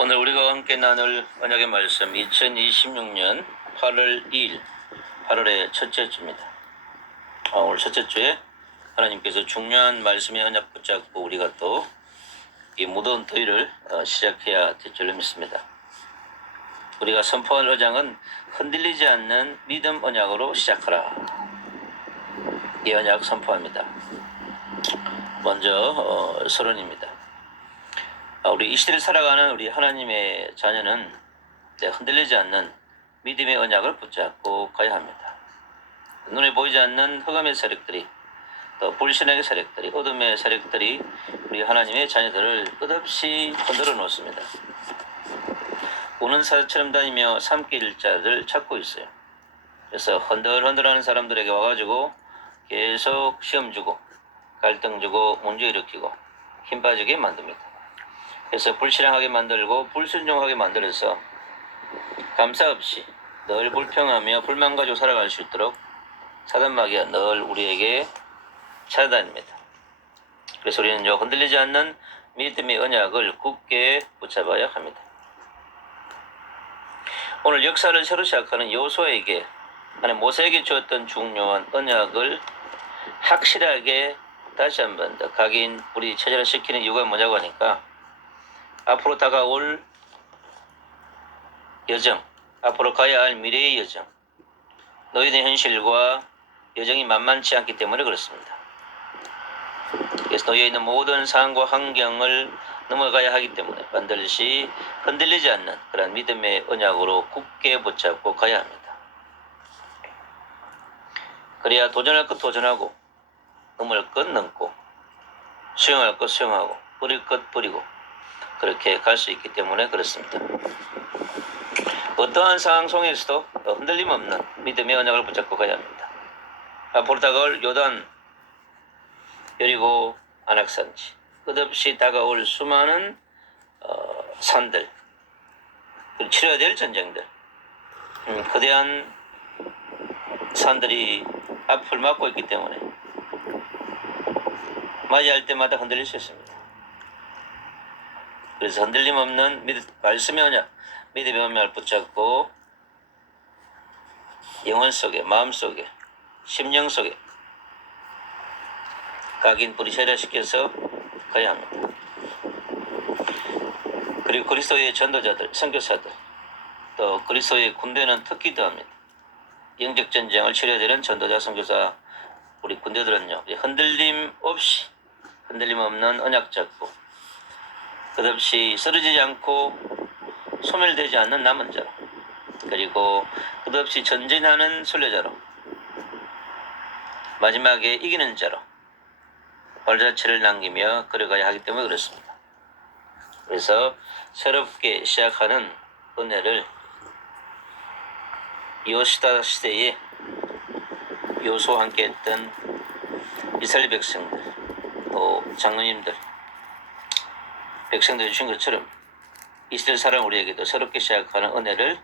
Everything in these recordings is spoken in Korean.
오늘 우리가 함께 나눌 언약의 말씀 2026년 8월 2일 8월의 첫째 주입니다. 오늘 첫째 주에 하나님께서 중요한 말씀의 언약 붙잡고 우리가 또 이 무더운 더위를 시작해야 될 줄 믿습니다. 우리가 선포할 언약은 흔들리지 않는 믿음 언약으로 시작하라. 이 언약 선포합니다. 먼저 서론입니다. 우리 이 시대를 살아가는 우리 하나님의 자녀는 흔들리지 않는 믿음의 언약을 붙잡고 가야 합니다. 눈에 보이지 않는 흑암의 세력들이, 또 불신앙의 세력들이, 어둠의 세력들이 우리 하나님의 자녀들을 끝없이 흔들어 놓습니다. 우는 사자처럼 다니며 삼킬 일자를 찾고 있어요. 그래서 흔들흔들하는 사람들에게 와가지고 계속 시험 주고 갈등 주고 문제 일으키고 힘 빠지게 만듭니다. 그래서 불신앙하게 만들고 불순종하게 만들어서 감사 없이 늘 불평하며 불만 가지고 살아갈 수 있도록 사단마귀가 늘 우리에게 찾아다닙니다. 그래서 우리는 흔들리지 않는 믿음의 언약을 굳게 붙잡아야 합니다. 오늘 역사를 새로 시작하는 여호수아에게 하나님 모세에게 주었던 중요한 언약을 확실하게 다시 한번 더 각인 우리 체질화시키는 이유가 뭐냐고 하니까 앞으로 다가올 여정, 앞으로 가야 할 미래의 여정, 너희의 현실과 여정이 만만치 않기 때문에 그렇습니다. 그래서 너희에 있는 모든 상황과 환경을 넘어가야 하기 때문에 반드시 흔들리지 않는 그런 믿음의 언약으로 굳게 붙잡고 가야 합니다. 그래야 도전할 것 도전하고 넘을 것 넘고 수용할 것 수용하고 뿌릴 것 뿌리고 그렇게 갈 수 있기 때문에 그렇습니다. 어떠한 상황 속에서도 흔들림 없는 믿음의 언약을 붙잡고 가야 합니다. 앞으로 다가올 요단, 여리고, 안악산지, 끝없이 다가올 수많은 산들, 치러야 될 전쟁들, 거대한 산들이 앞을 막고 있기 때문에 맞이할 때마다 흔들릴 수 있습니다. 그래서 흔들림 없는 말씀의 언약, 믿음의 언약을 붙잡고 영혼 속에, 마음 속에, 심령 속에 각인 뿌리 세례시켜서 가야 합니다. 그리고 그리스도의 전도자들, 선교사들, 또 그리스도의 군대는 특기도 합니다. 영적 전쟁을 치러야 되는 전도자, 선교사, 우리 군대들은요, 흔들림 없이, 흔들림 없는 언약 잡고 끝없이 쓰러지지 않고 소멸되지 않는 남은 자로, 그리고 끝없이 전진하는 순례자로, 마지막에 이기는 자로 발자취를 남기며 걸어가야 하기 때문에 그렇습니다. 그래서 새롭게 시작하는 은혜를 여호수아 시대에 여호수아와 함께 했던 이스라엘 백성들, 또 장로님들, 백성들이 주신 것처럼 이스라엘 사람 우리에게도 새롭게 시작하는 은혜를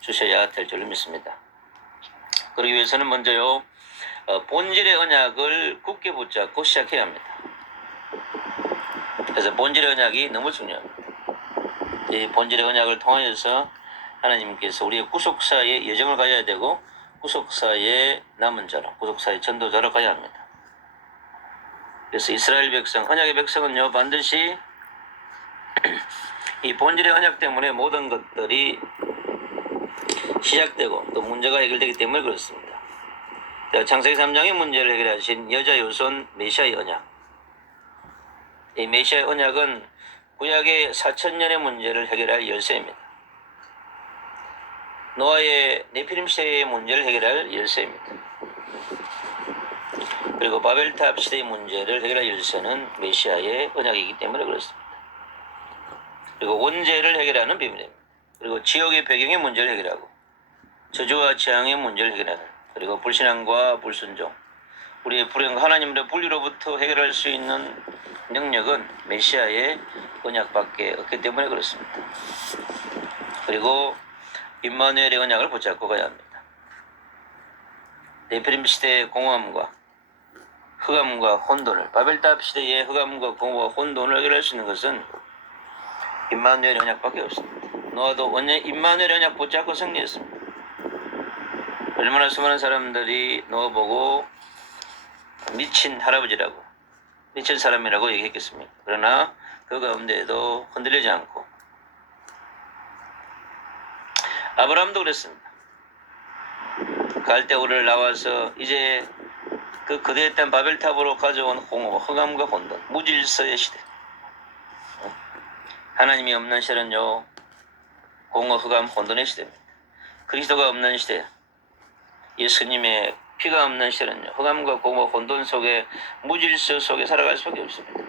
주셔야 될 줄 믿습니다. 그러기 위해서는 먼저요, 본질의 언약을 굳게 붙잡고 시작해야 합니다. 그래서 본질의 언약이 너무 중요합니다. 이 본질의 언약을 통하여서 하나님께서 우리의 구속사의 여정을 가야 되고 구속사의 남은 자로, 구속사의 전도자로 가야 합니다. 그래서 이스라엘 백성, 언약의 백성은요, 반드시 이 본질의 언약 때문에 모든 것들이 시작되고 또 문제가 해결되기 때문에 그렇습니다. 창세기 3장의 문제를 해결하신 여자 요손 메시아의 언약. 이 메시아의 언약은 구약의 4,000년의 문제를 해결할 열쇠입니다. 노아의 네피림 시대의 문제를 해결할 열쇠입니다. 그리고 바벨탑 시대의 문제를 해결할 열쇠는 메시아의 언약이기 때문에 그렇습니다. 그리고 원죄를 해결하는 비밀입니다. 그리고 지역의 배경의 문제를 해결하고 저주와 재앙의 문제를 해결하는, 그리고 불신앙과 불순종, 우리의 불행, 하나님의 분리로부터 해결할 수 있는 능력은 메시아의 언약밖에 없기 때문에 그렇습니다. 그리고 임마누엘의 언약을 붙잡고 가야 합니다. 네피림 시대의 공허함과 흑암과 혼돈을, 바벨탑 시대의 흑암과 공허와 혼돈을 해결할 수 있는 것은 임마누엘 언약밖에 없습니다. 노아도 원년 임마누엘 언약 붙잡고 승리했습니다. 얼마나 수많은 사람들이 노아 보고 미친 할아버지라고, 미친 사람이라고 얘기했겠습니까? 그러나 그 가운데에도 흔들리지 않고, 아브라함도 그랬습니다. 갈대우를 나와서 이제 그 거대했던 바벨탑으로 가져온 공허, 흑암과 혼돈, 무질서의 시대. 하나님이 없는 시대는요, 공허, 흑암, 혼돈의 시대입니다. 그리스도가 없는 시대, 예수님의 피가 없는 시대는요, 흑암과 공허, 혼돈 속에, 무질서 속에 살아갈 수밖에 없습니다.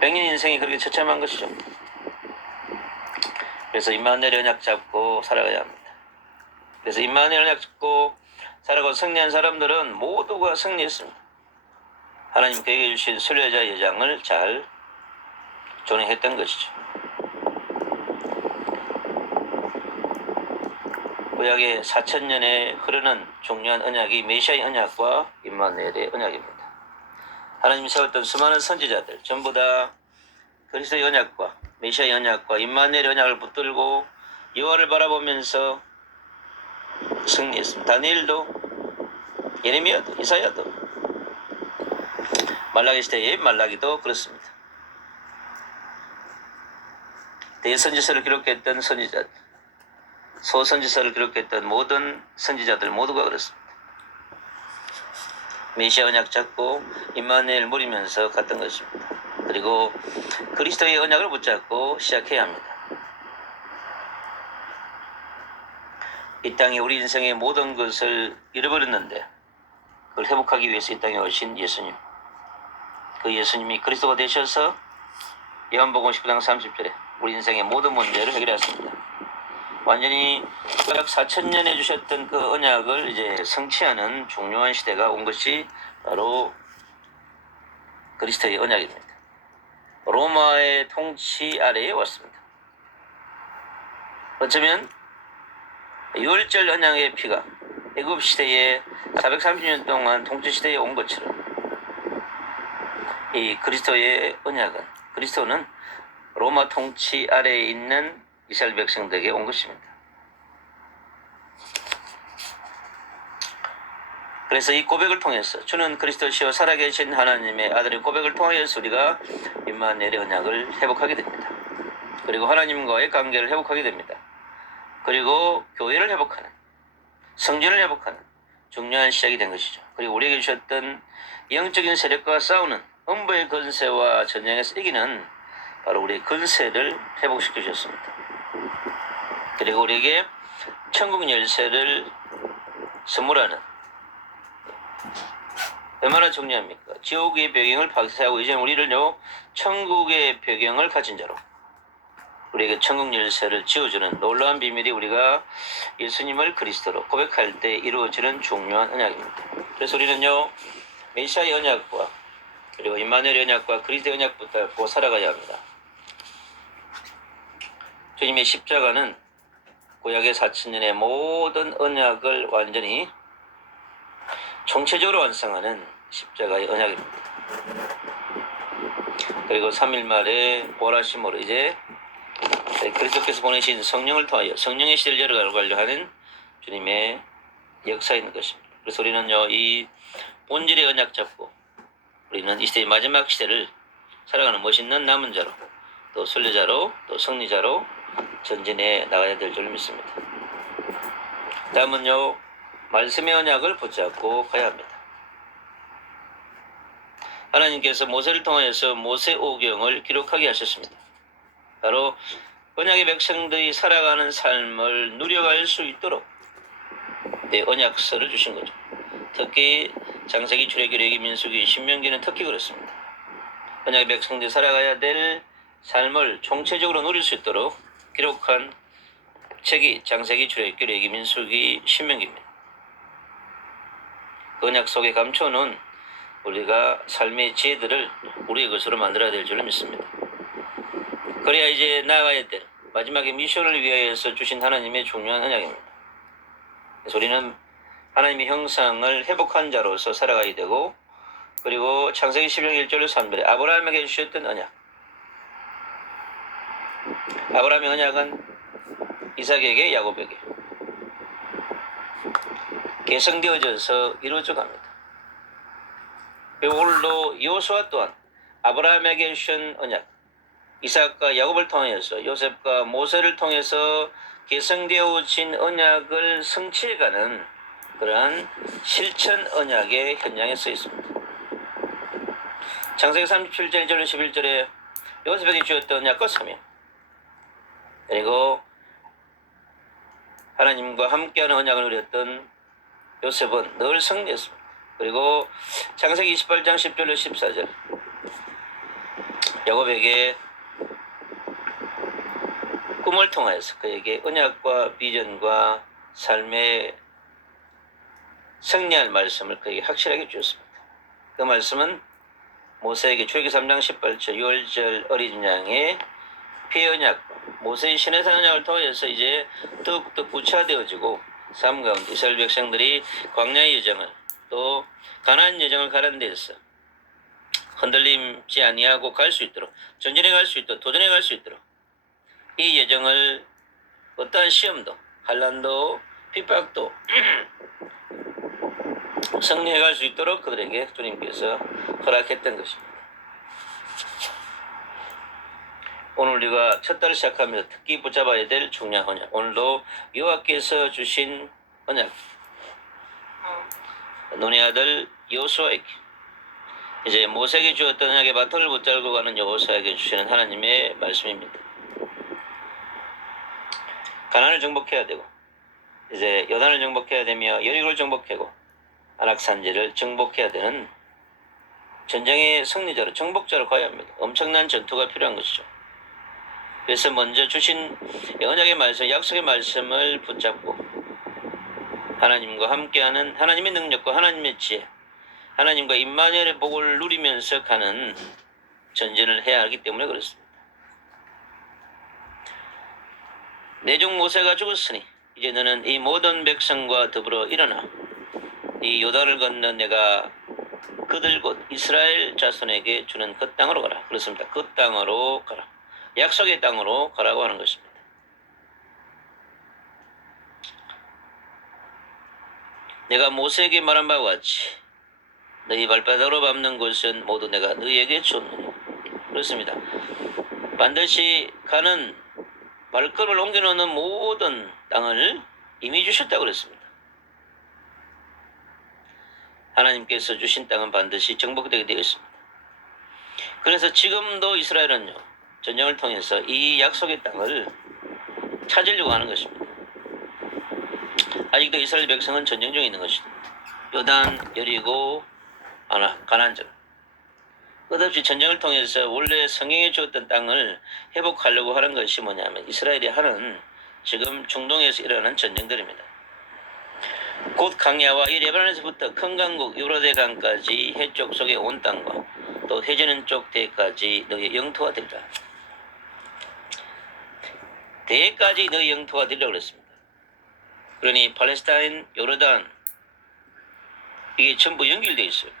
백년 인생이 그렇게 처참한 것이죠. 그래서 임마누엘 언약 잡고 살아가야 합니다. 그래서 임마누엘 언약 잡고 살아가고 승리한 사람들은 모두가 승리했습니다. 하나님 그에게 주신 순례자 예장을 잘 존행했던 것이죠. 구약의 4,000년에 흐르는 중요한 언약이 메시아의 언약과 임마누엘의 언약입니다. 하나님이 세웠던 수많은 선지자들 전부 다 그리스도의 언약과 메시아의 언약과 임마누엘의 언약을 붙들고 여호와를 바라보면서 승리했습니다. 다니엘도, 예레미야도, 이사야도, 말라기 시대의 말라기도 그렇습니다. 대선지서를 기록했던 선지자들, 소선지서를 기록했던 모든 선지자들 모두가 그렇습니다. 메시아 언약 잡고 임마누엘 누리면서 갔던 것입니다. 그리고 그리스도의 언약을 붙잡고 시작해야 합니다. 이 땅에 우리 인생의 모든 것을 잃어버렸는데 그걸 회복하기 위해서 이 땅에 오신 예수님, 그 예수님이 그리스도가 되셔서 요한복음 19장 30절에 우리 인생의 모든 문제를 해결했습니다. 완전히 약 4,000년에 주셨던 그 언약을 이제 성취하는 중요한 시대가 온 것이 바로 그리스도의 언약입니다. 로마의 통치 아래에 왔습니다. 어쩌면 유월절 언약의 피가 애굽 시대에 430년 동안 통치 시대에 온 것처럼 이 그리스도의 언약은, 그리스도는 로마 통치 아래에 있는 이스라엘 백성들에게 온 것입니다. 그래서 이 고백을 통해서 주는 그리스도시요 살아계신 하나님의 아들의 고백을 통하여서 우리가 임마누엘의 언약을 회복하게 됩니다. 그리고 하나님과의 관계를 회복하게 됩니다. 그리고 교회를 회복하는, 성전을 회복하는 중요한 시작이 된 것이죠. 그리고 우리에게 주셨던 영적인 세력과 싸우는 음부의 권세와 전쟁에서 이기는 바로 우리의 권세를 회복시켜 주셨습니다. 그리고 우리에게 천국 열쇠를 선물하는, 얼마나 중요합니까? 지옥의 배경을 박살하고 이제 우리를요 천국의 배경을 가진 자로 우리에게 천국 열쇠를 지어주는 놀라운 비밀이 우리가 예수님을 그리스도로 고백할 때 이루어지는 중요한 언약입니다. 그래서 우리는요 메시아의 언약과 그리고 임마누엘의 언약과 그리스도의 언약부터 붙잡고 살아가야 합니다. 주님의 십자가는 구약의 4,000년의 모든 언약을 완전히 총체적으로 완성하는 십자가의 언약입니다. 그리고 3일 말에 보라심으로 이제 그리스도께서 보내신 성령을 통하여 성령의 시대를 열어가려고 하는 주님의 역사에 있는 것입니다. 그래서 우리는요 이 본질의 언약 잡고 우리는 이 시대의 마지막 시대를 살아가는 멋있는 남은 자로, 또 순례자로, 또 승리자로 전진해 나가야 될 줄 믿습니다. 다음은요 말씀의 언약을 붙잡고 가야 합니다. 하나님께서 모세를 통하여서 모세오경을 기록하게 하셨습니다. 바로 언약의 백성들이 살아가는 삶을 누려갈 수 있도록 언약서를 주신 거죠. 특히 창세기, 출애굽기, 레위기, 민수기, 신명기는 특히 그렇습니다. 언약의 백성들이 살아가야 될 삶을 총체적으로 누릴 수 있도록 기록한 책이 창세기, 출애굽기, 레위기, 민수기, 신명기입니다. 그 언약 속에 감춰놓은 우리가 삶의 지혜들을 우리의 것으로 만들어야 될 줄 믿습니다. 그래야 이제 나아가야 될 마지막에 미션을 위하여서 주신 하나님의 중요한 언약입니다. 그래서 우리는 하나님의 형상을 회복한 자로서 살아가야 되고, 그리고 창세기 11장 1절로 3절에 아브라함에게 주셨던 언약, 아브라함의 언약은 이삭에게 야곱에게 계승되어져서 이루어져 갑니다. 오늘도 여호수아 또한 아브라함에게 주신 언약, 이삭과 야곱을 통해서 요셉과 모세를 통해서 계승되어진 언약을 성취해가는 그러한 실천 언약의 현장에 서 있습니다. 창세기 37절 1절 11절에 요셉에게 주었던 언약과 사명, 그리고 하나님과 함께하는 언약을 누렸던 요셉은 늘 승리했습니다. 그리고 창세기 28장 10절 14절 야곱에게 꿈을 통하여서 그에게 언약과 비전과 삶의 승리할 말씀을 그에게 확실하게 주었습니다. 그 말씀은 모세에게 출애굽기 3장 18절 6절 어린 양의 피의 언약과 모세의 시내산 언약을 통해서 이제 더욱더 구체화되어지고 삶 가운데 이스라엘 백성들이 광야의 여정을 또 가나안 여정을 가는 데서 흔들림지 아니하고 갈 수 있도록 전진해 갈 수 있도록 도전해 갈 수 있도록 이 여정을 어떠한 시험도 환난도 핍박도 승리해 갈 수 있도록 그들에게 주님께서 허락했던 것입니다. 오늘 우리가 첫 달을 시작하면서 특히 붙잡아야 될 중요한 언약, 오늘도 여호와께서 주신 언약, 눈의 아들 여호수아에게 이제 모세에게 주었던 언약의 바통을 붙잡고 가는 여호수아에게 주시는 하나님의 말씀입니다. 가나안을 정복해야 되고 이제 요단을 정복해야 되며 여리고를 정복하고 안악산지를 정복해야 되는 전쟁의 승리자로 정복자로 가야 합니다. 엄청난 전투가 필요한 것이죠. 그래서 먼저 주신 언약의 말씀, 약속의 말씀을 붙잡고 하나님과 함께하는 하나님의 능력과 하나님의 지혜, 하나님과 임마누엘의 복을 누리면서 가는 전진을 해야 하기 때문에 그렇습니다. 내 종 모세가 죽었으니 이제 너는 이 모든 백성과 더불어 일어나 이 요단을 건너 내가 그들 곧 이스라엘 자손에게 주는 그 땅으로 가라. 그렇습니다. 그 땅으로 가라. 약속의 땅으로 가라고 하는 것입니다. 내가 모세에게 말한 바와 같이 너희 발바닥으로 밟는 곳은 모두 내가 너희에게 줬느니. 그렇습니다. 반드시 가는 발걸음을 옮겨놓는 모든 땅을 이미 주셨다고 그랬습니다. 하나님께서 주신 땅은 반드시 정복되게 되어 있습니다. 그래서 지금도 이스라엘은요, 전쟁을 통해서 이 약속의 땅을 찾으려고 하는 것입니다. 아직도 이스라엘 백성은 전쟁 중에 있는 것입니다. 요단, 여리고, 가나안전. 끝없이 전쟁을 통해서 원래 성경에 주었던 땅을 회복하려고 하는 것이 뭐냐면 이스라엘이 하는 지금 중동에서 일어나는 전쟁들입니다. 곧 강야와 이 레바논에서부터 큰 강국 유로대 강까지 해쪽 속의 온 땅과 또 해지는 쪽 대까지 너의 영토가 되리라. 대까지 너의 영토가 되리라고 그랬습니다. 그러니 팔레스타인, 요르단 이게 전부 연결되어 있어요.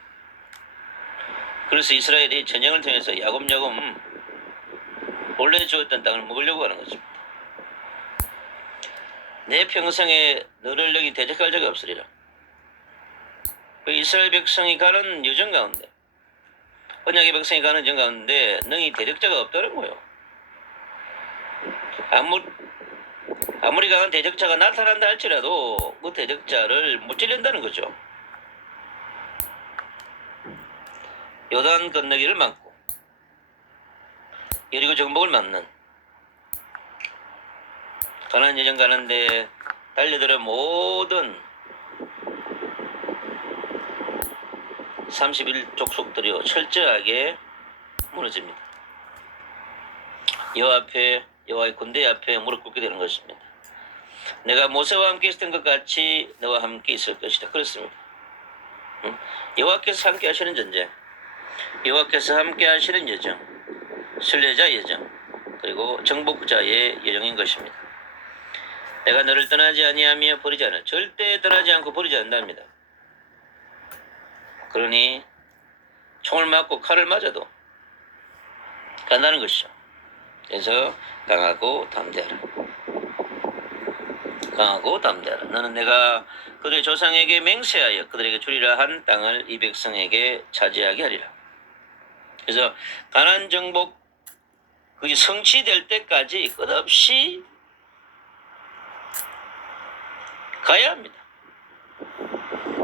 그래서 이스라엘이 전쟁을 통해서 야곱야곱 원래 주었던 땅을 먹으려고 하는 것입니다. 내 평생에 너를 여기 대적할 적이 없으리라. 그 이스라엘 백성이 가는 여정 가운데, 언약의 백성이 가는 여정 가운데 너희 대적자가 없다는 거예요. 아무리 강한 대적자가 나타난다 할지라도 그 대적자를 못 찔린다는 거죠. 요단 건너기를 막고 여리고 정복을 막는 가나안 여정 가는데 달려들어 모든 31족속들이 철저하게 무너집니다. 여호와 앞에, 여호와의 군대 앞에 무릎 꿇게 되는 것입니다. 내가 모세와 함께 있었던 것 같이 너와 함께 있을 것이다. 그렇습니다. 여호와께서 함께 하시는 전쟁, 여호와께서 함께 하시는 여정, 순례자 여정, 그리고 정복자의 여정인 것입니다. 내가 너를 떠나지 아니하며 버리지 않아. 절대 떠나지 않고 버리지 않는답니다. 그러니 총을 맞고 칼을 맞아도 간다는 것이죠. 그래서 강하고 담대하라. 강하고 담대하라. 너는 내가 그들의 조상에게 맹세하여 그들에게 주리라 한 땅을 이 백성에게 차지하게 하리라. 그래서 가나안 정복 그게 성취될 때까지 끝없이 가야 합니다.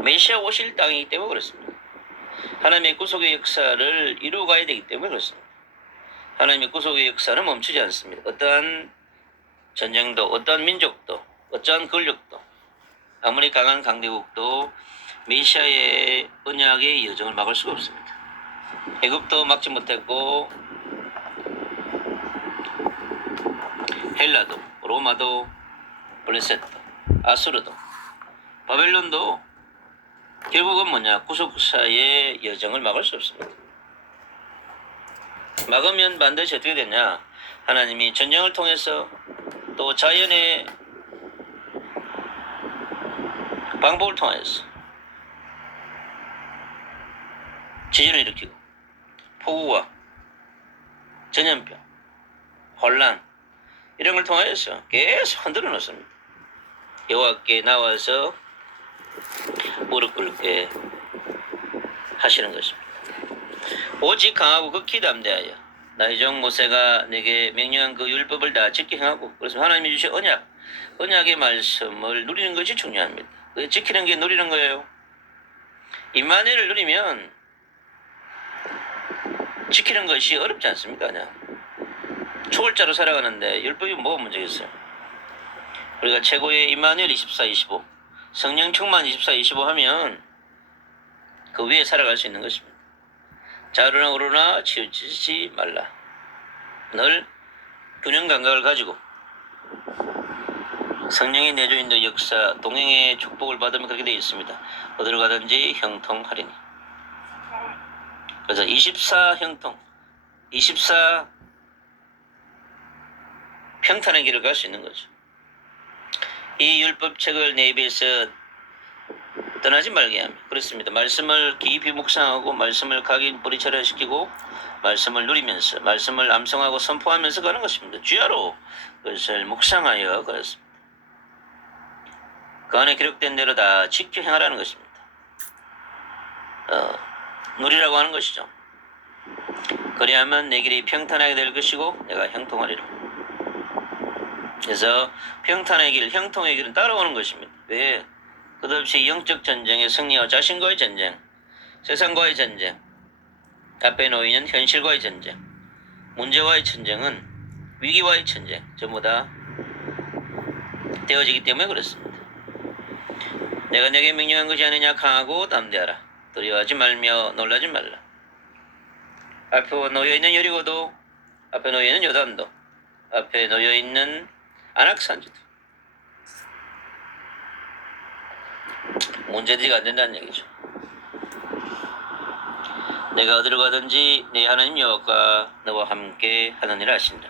메시아 오실 땅이기 때문에 그렇습니다. 하나님의 구속의 역사를 이루어가야 되기 때문에 그렇습니다. 하나님의 구속의 역사는 멈추지 않습니다. 어떠한 전쟁도, 어떠한 민족도, 어떠한 권력도, 아무리 강한 강대국도 메시아의 언약의 여정을 막을 수가 없습니다. 애굽도 막지 못했고 헬라도, 로마도, 블레셋도, 아수르도, 바벨론도 결국은 뭐냐? 구속사의 여정을 막을 수 없습니다. 막으면 반드시 어떻게 되냐? 하나님이 전쟁을 통해서 또 자연의 방법을 통해서 지진을 일으키고 폭우와 전염병, 혼란 이런 걸 통해서 계속 흔들어 놓습니다. 여호와께 나와서 무릎 꿇게 하시는 것입니다. 오직 강하고 극히 담대하여 나의 종 모세가 내게 명령한 그 율법을 다 지켜 행하고, 그래서 하나님이 주신 언약의 말씀을 누리는 것이 중요합니다. 그 지키는 게 누리는 거예요. 임마누엘을 누리면 지키는 것이 어렵지 않습니까? 그냥 초월자로 살아가는데 율법이 뭐가 문제겠어요? 우리가 최고의 임마누엘 24, 25 성령 충만 24, 25 하면 그 위에 살아갈 수 있는 것입니다. 좌로나 우로나 치우치지 말라. 늘 균형 감각을 가지고 성령이 내주 있는 역사, 동행의 축복을 받으면 그렇게 되어 있습니다. 어디로 가든지 형통하리니. 그래서 24 형통, 24 평탄의 길을 갈 수 있는 거죠. 이 율법책을 내 입에서 떠나지 말게 합니다. 그렇습니다. 말씀을 깊이 묵상하고 말씀을 각인 뿌리철회시키고 말씀을 누리면서 말씀을 암송하고 선포하면서 가는 것입니다. 주야로 그것을 묵상하여 그렇습니다. 그 안에 기록된 대로 다 지켜 행하라는 것입니다. 누리라고 하는 것이죠. 그리하면 내 길이 평탄하게 될 것이고 내가 형통하리라. 그래서 평탄의 길, 형통의 길은 따라오는 것입니다. 왜? 끝없이 영적 전쟁의 승리와 자신과의 전쟁, 세상과의 전쟁, 앞에 놓이는 현실과의 전쟁, 문제와의 전쟁은 위기와의 전쟁, 전부 다 되어지기 때문에 그렇습니다. 내가 내게 명령한 것이 아니냐? 강하고 담대하라. 두려워하지 말며 놀라지 말라. 앞에 놓여있는 여리고도, 앞에 놓여있는 요단도, 앞에 놓여있는 안악산지도 문제들이 안 된다는 얘기죠. 내가 어디로 가든지 내 하나님 여호와가 너와 함께 하느니라 하신다.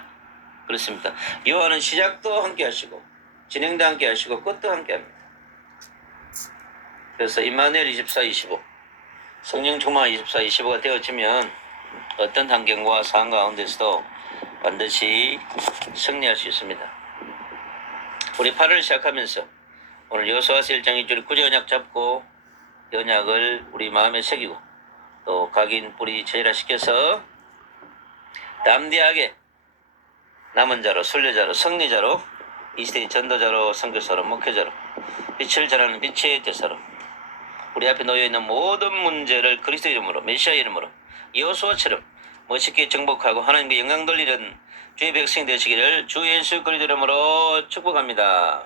그렇습니다. 여호와는 시작도 함께 하시고 진행도 함께 하시고 끝도 함께 합니다. 그래서 임마누엘 24, 25 성령 충만 24, 25가 되어지면 어떤 환경과 상황 가운데서도 반드시 승리할 수 있습니다. 우리 8월 시작하면서 오늘 여호수아서 1장 1절 구제 언약 잡고 언약을 우리 마음에 새기고 또 각인 뿌리 제일화시켜서 담대하게 남은 자로 순례자로 승리자로 이 시대의 전도자로 선교사로 목회자로 빛을 전하는 빛의 대사로 우리 앞에 놓여있는 모든 문제를 그리스도 이름으로 메시아 이름으로 여호수아처럼 멋있게 정복하고 하나님께 영광 돌리는 주의 백성이 되시기를 주 예수 그리스도 이름으로 축복합니다.